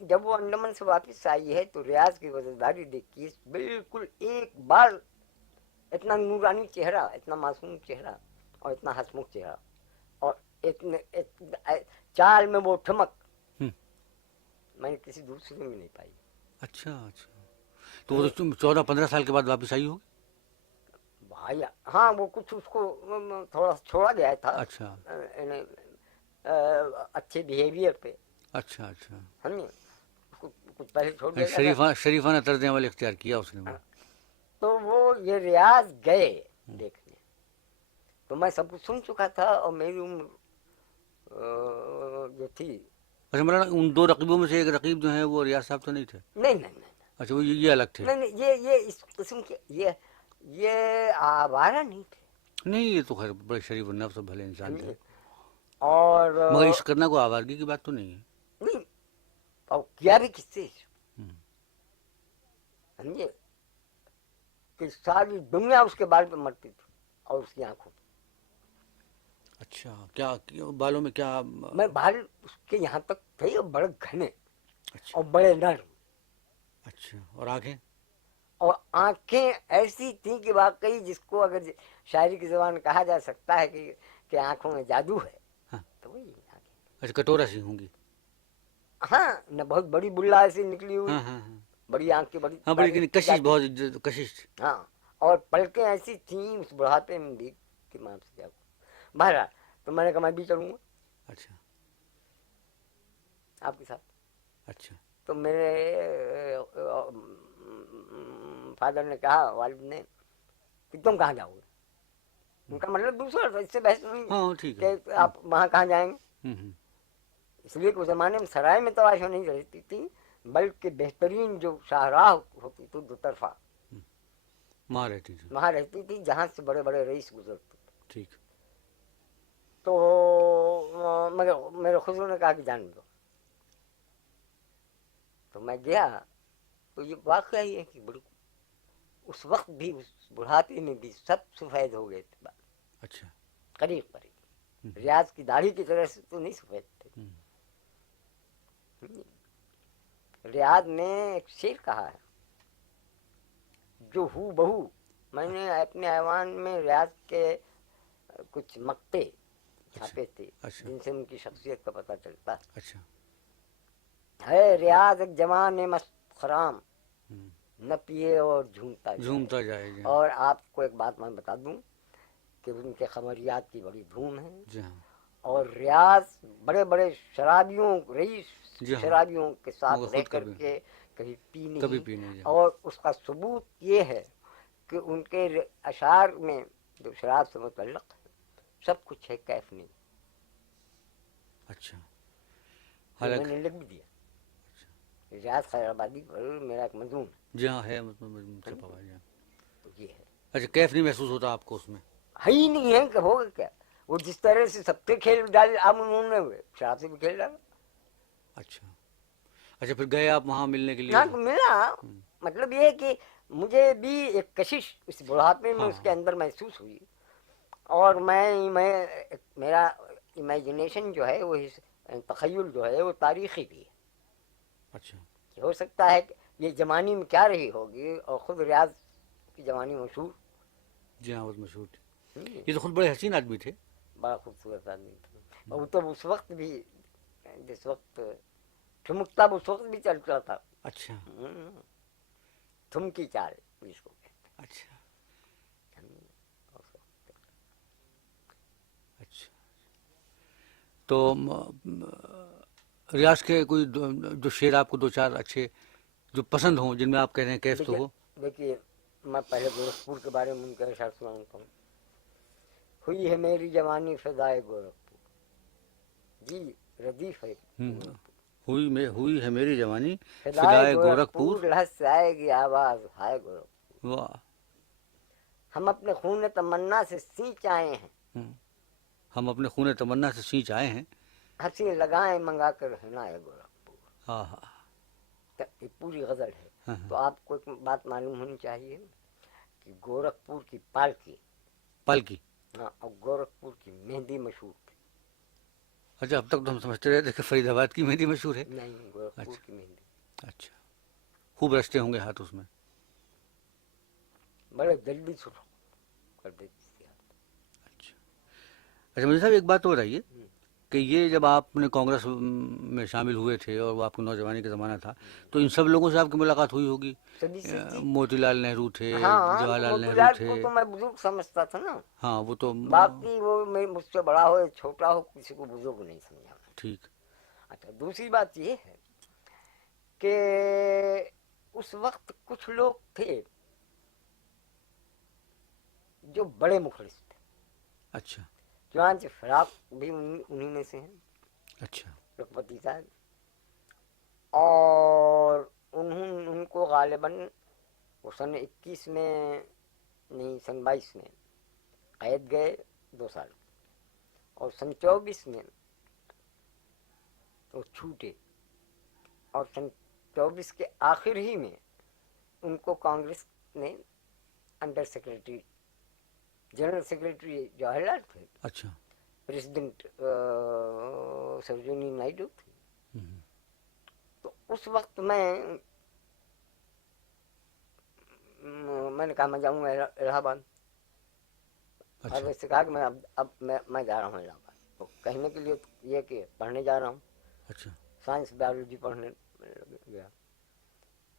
جب وہ انڈمان سے واپس آئی ہے تو ریاض کی وزیرداری دیکھیے، بالکل ایک بار اتنا نورانی چہرہ، اتنا معصوم چہرہ اور اتنا ہسمکھ چہرہ، اور چال میں وہ ٹھمک ہوں، میں نے کسی دوسرے میں نہیں پائی. اچھا اچھا. تو وہ تو 14-15 سال کے بعد واپس آئی ہوگی. بھائی ہاں وہ کچھ اس کو تھوڑا چھوڑا گیا تھا اچھا اچھے بیہیویئر پہ، اچھا اچھا. سمجھے، اس کو کچھ پہلے چھوڑ دیا گیا تھا. شریفانہ طرز عمل اختیار کیا اس نے وہ. تو وہ یہ ریاض گئے دیکھنے، تو میں سب کچھ سن چکا تھا، اور میری عمر جو تھی، اچھا مولانا ان دو رقیبوں میں سے ایک رقیب جو ہیں وہ ریاض صاحب تو نہیں تھے؟ نہیں نہیں نہیں اچھا وہ یہ الگ تھے. نہیں نہیں، یہ اس قسم کے یہ آوارہ نہیں تھے. نہیں یہ تو خیر بڑے شریف النفس اور بھلے انسان تھے، اور مگر عشق کرنا کوئی آوارگی کی بات تو نہیں ہے. نہیں، اور کیا بھی کس سے، ہوں. سمجھے، کہ ساری دنیا اس کے بال پہ مرتی تھی اور اس کی آنکھوں پہ. اچھا کیا بالوں میں کیا؟ میں بال اس کے یہاں تک تھے، اور بڑے گھنے اچھا اور بڑے نرم، اچھا. اور آنکھیں؟ اور آنکھیں ایسی تھیں کہ واقعی جس کو اگر شاعری کی زبان کہا جا سکتا ہے کہ آنکھوں میں جادو ہے، ہاں. تو وہی آنکھیں. اچھا کٹورا سی ہوں گی. ہاں، نہ بہت بڑی بلا ایسی نکلی ہوئی، ہاں ہاں ہاں بڑی آنکھیں، بڑی ہاں بڑی لیکن کشش، جاتی. بہت کشش تھی. ہاں، اور پلکیں ایسی تھیں اس بڑھاپے میں بھی کہ میں آپ سے کیا کہوں. بہرحال تو میں نے کہا میں بھی چلوں گا اچھا آپ کے ساتھ. اچھا. تو میرے فادر نے کہا، والد نے، کہ تم کہاں جاؤ گے. ان کا مطلب دوسرا تھا، اس سے بحث نہیں ہاں ٹھیک ہے. کہ آپ وہاں کہاں جائیں گے. ہوں. اس لیے کہ اس زمانے میں سرائے میں تواشہ نہیں رہتی تھی، بلکہ بہترین جو شاہراہ ہوتی تھی دو طرفہ، وہاں رہتی تھی. وہاں رہتی تھی، جہاں سے بڑے بڑے رئیس گزرتے تھے. ٹھیک. تو مگر میرے خسرو نے کہا کہ جان دو. تو میں گیا، تو یہ واقعہ یہ ہے کہ اس وقت بھی اس بڑھاپے میں بھی سب سفید ہو گئے تھے، اچھا. قریب قریب ریاض کی داڑھی کی طرح سے تو نہیں سفید تھے. ریاض نے ایک شعر کہا ہے جو ہو بہو، میں نے اپنے ایوان میں ریاض کے کچھ مقطع چھاپے تھے اچھا جن سے ان کی شخصیت کا پتہ چلتا اچھا. ہے. ریاض ایک جوان مست خرام، ہوں. نہ پیے اور جھومتا جھومتا جائے جی. اور آپ کو ایک بات میں بتا دوں کہ ان کے خمریات کی بڑی دھوم ہے، جی ہاں. اور ریاض بڑے بڑے شرابیوں، رئیس جی ہاں. شرابیوں کے ساتھ مگر رہ خود کر کبھی کے کہیں پی کبھی نہیں. پینے جا. اور اس کا ثبوت یہ ہے کہ ان کے اشعار میں جو شراب سے متعلق ہے سب کچھ ہے، کیف نہیں. اچھا. میں حالانکہ نے لکھ بھی دیا. ریاض خیر آبادی پر میرا ایک مضمون جی ہاں ہے مطلب چھپا ہوا ہے. جی ہاں. تو یہ ہے. اچھا کیف نہیں محسوس ہوتا آپ کو اس میں؟ ہے ہی نہیں ہے کہ ہوگا کیا. وہ جس طرح سے سب کے کھیل ڈالے اب انہوں نے شراب سے بھی کھیل ڈالا. اچھا. اچھا پھر گئے آپ وہاں ملنے کے لیے؟ ہاں تو ملا. مطلب یہ ہے کہ مجھے بھی ایک کشش اس بڑھاپے میں اس کے اندر محسوس ہوئی، اور میں میرا امیجنیشن جو ہے وہ تخیل جو ہے وہ تاریخی بھی ہے. اچھا. ہو سکتا ہے کہ یہ جوانی میں کیا رہی ہوگی، اور خود ریاض کی جوانی مشہور. جی ہاں بہت مشہور تھی. یہ تو خود بڑے حسین آدمی تھے. بڑا خوبصورت آدمی تھا. اور وہ تو اس وقت بھی، جس وقت ٹھمکتا اس وقت بھی چلتا تھا. اچھا. تھمکی چال جس کو کہتے اچھا ہیں. اچھا. تو ریاض کے کوئی جو شعر آپ کو دو چار اچھے جو پسند ہوں، جن میں آپ کہہ رہے ہیں کیف تو ہو؟ دیکھیے میں پہلے گورکھپور کے بارے میں ان کا اشعار سناتا ہوں. ہوئی ہے میری جوانی فضائے گورکھپور، جی ردیف ہے ہوئی ہے میری جوانی فضائے فدائے گورکھپور. لہس سے آئے گی آواز ہائے گورکھپور. واہ. ہم اپنے خون تمنا سے سینچ آئے ہیں، ہم اپنے خون تمنا سے سینچ آئے ہیں، ہنسی لگائیں منگا کر ہنائے گورکھپور. ہاں ہاں. یہ پوری غزل ہے. ہاں تو آپ کو ایک بات معلوم ہونی چاہیے کہ گورکھپور کی پالکی، پالکی. ہاں، اور گورکھپور کی مہندی مشہور تھی. اچھا، اب تک تو ہم سمجھتے رہے تھے کہ فرید آباد کی مہندی مشہور ہے. نہیں، گورکھپور اچھا کی مہندی اچھا، خوب رچتے ہوں گے ہاتھ اس میں. بڑے جلدی سرخ کر دیتی تھی. اچھا اچھا، مجھے صاحب ایک بات تو بتائیے ہوں، کہ یہ جب آپ نے کانگریس میں شامل ہوئے تھے اور وہ آپ کو نوجوانی کا زمانہ تھا، ہوں. تو ان سب لوگوں سے آپ کی ملاقات ہوئی ہوگی. سبھی سے تھی. موتی لال نہرو تھے، ہاں، جواہر لال موتی نہرو لال تھے. کو تو میں بزرگ سمجھتا تھا نا. ہاں وہ تو باقی وہ مجھ سے بڑا ہو یا چھوٹا ہو کسی کو بزرگ نہیں سمجھا میں. ٹھیک. اچھا، دوسری بات یہ ہے کہ اس وقت کچھ لوگ تھے جو بڑے مخلص تھے. اچھا چنانچہ فراق بھی انہی میں سے ہیں، اچھا رکھپتی صاحب. اور ان کو غالباً وہ سن 21 میں نہیں، سن 22 میں قید گئے 2 سال، اور سن 24 میں وہ چھوٹے، اور سن 24 کے آخر ہی میں ان کو کانگریس نے under secretary, general secretary Jawahar Lal تھے، اچھا. پریزیڈنٹ سروجنی نائیڈو تھے. ہم، تو اس وقت میں نے کہا میں جاؤں گا الہ آباد. اور اچھا ویسے کہا کہ اب میں جا رہا ہوں الہ آباد. تو کہنے کے لیے یہ کہ پڑھنے جا رہا ہوں، اچھا سائنس بایولوجی پڑھنے گیا.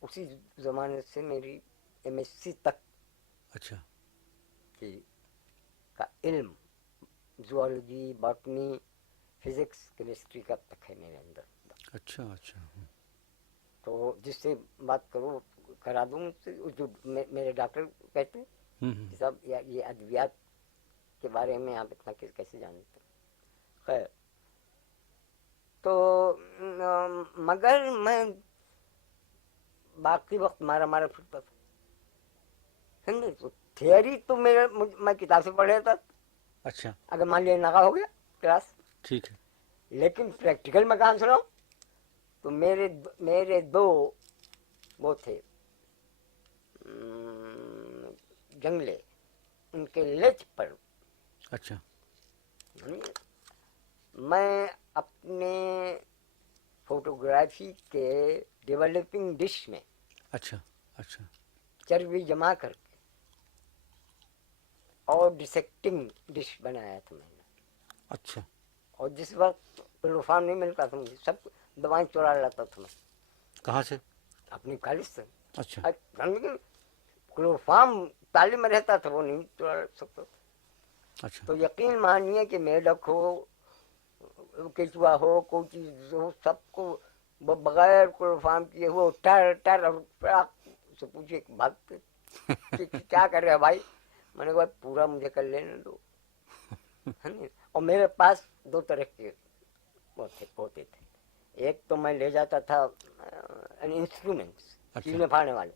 اسی زمانے سے میری MSc تک اچھا کی کا علم، زوالوجی، باٹنی، فزکس، کیمسٹری کا تک ہے میرے اندر. اچھا اچھا. تو جس سے بات کروں کرا دوں، جو میرے ڈاکٹر کہتے ہیں ہم، کہ صاحب یہ ادویات کے بارے میں آپ اتنا کیسے جانتے ہیں. خیر، تو مگر میں باقی وقت مارا پھرتا تھا. سمجھے؟ تو تھیوری تو میں کتاب سے پڑھ لیتا تھا، اچھا اگر مان لیا ناغا ہو گیا کلاس. ٹھیک ہے. لیکن پریکٹیکل میں کہاں سناؤں. تو میرے 2 وہ تھے جنگلے، ان کے لچ پر اچھا میں اپنے فوٹوگرافی کے ڈیولپنگ ڈش میں اچھا اچھا چربی جما کر کے اور ڈسیکٹنگ ڈش بنایا تھا میں نے. اچھا. اور جس وقت کلوروفارم نہیں ملتا تھا مجھے، سب دوائیں چورا لاتا تھا میں کہاں سے؟ اپنی کالج سے. اچھا لیکن کلوروفارم تعلیم میں رہتا تھا، وہ نہیں چورا سکتا تھا. اچھا تو یقین مانیے کہ میڈک ہو، کیچوا ہو، کوئی چیز ہو، سب کو بغیر کلوروفارم کیے ہوئے ٹر اور سے پوچھے بھاگتے کہ کیا کر رہے بھائی. میں نے کہا پورا مجھے کر لینے دو. اور میرے پاس 2 طرح کے ہوتے تھے. ایک تو میں لے جاتا تھا انسٹرومنٹس اچھا چیلنے پھاڑنے والے،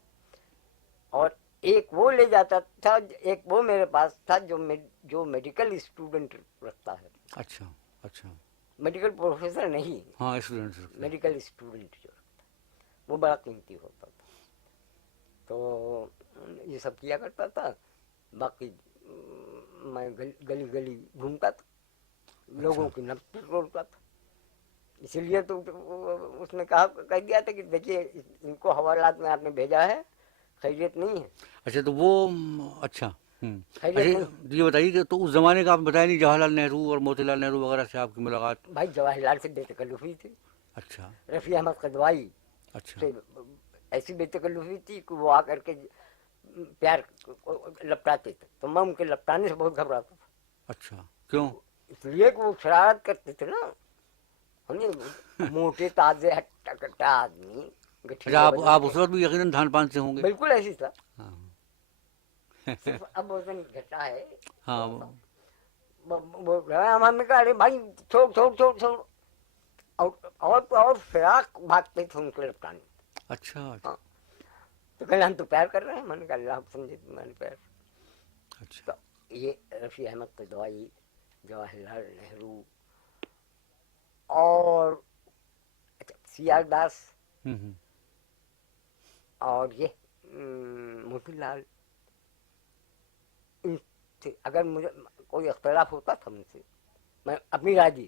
اور ایک وہ لے جاتا تھا، ایک وہ میرے پاس تھا جو میڈیکل اسٹوڈنٹ رکھتا ہے. اچھا اچھا. میڈیکل پروفیسر نہیں، ہاں اسٹوڈنٹس. میڈیکل اسٹوڈنٹ جو رکھتا ہے وہ بڑا قیمتی ہوتا تھا. تو یہ سب کیا کرتا تھا. باقی میں گلی گلی گھومتا تھا، لوگوں کی نبض توڑتا تھا. اسی لیے تو اس نے کہہ دیا تھا کہ دیکھیے ان کو حوالات میں آپ نے بھیجا ہے، خیریت نہیں ہے. اچھا تو وہ اچھا اچھا خیریت نہیں. یہ بتائیے کہ تو اس زمانے کا آپ بتائیں نہیں، جواہر لال نہرو اور موتی لال نہرو وغیرہ سے آپ کی ملاقات؟ بھائی جواہر لال سے بے تکلفی تھی. اچھا رفیع احمد قدوائی اچھا سے ایسی بے تکلفی تھی کہ وہ آ کر کے پیار لپٹاتے تھے، تو میں ان کے لپٹانے سے بہت گھبراتا تھا. اچھا. کیوں؟ اس لیے کہ وہ شرارت کرتے تھے نا. موٹے تازے ہٹا کٹا آدمی، اچھا گٹھیلے بدن آپ کے. اس وقت بھی یقیناً دھان پان سے ہوں گے. بالکل ایسی تھا. ہاں صرف اب وزن گھٹا ہے ہاں تھوڑا سا. ہم نے کہا ارے بھائی چھوڑ چھوڑ چھوڑ چھوڑ، اور فراق بھاگتے تھے ان کے لپٹانے. اچھا ہاں، تو کہنا ہم تو پیار کر رہے ہیں. میں نے کہا اللہ سمجھے میں نے پیار. اچھا تو یہ رفیع احمد قدوائی، جواہر لال نہرو، اور اچھا سی آر داس، اور یہ موتی لال. ان سے اگر مجھے کوئی اختلاف ہوتا تھا ان سے، میں اپنی رائے دی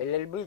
LLB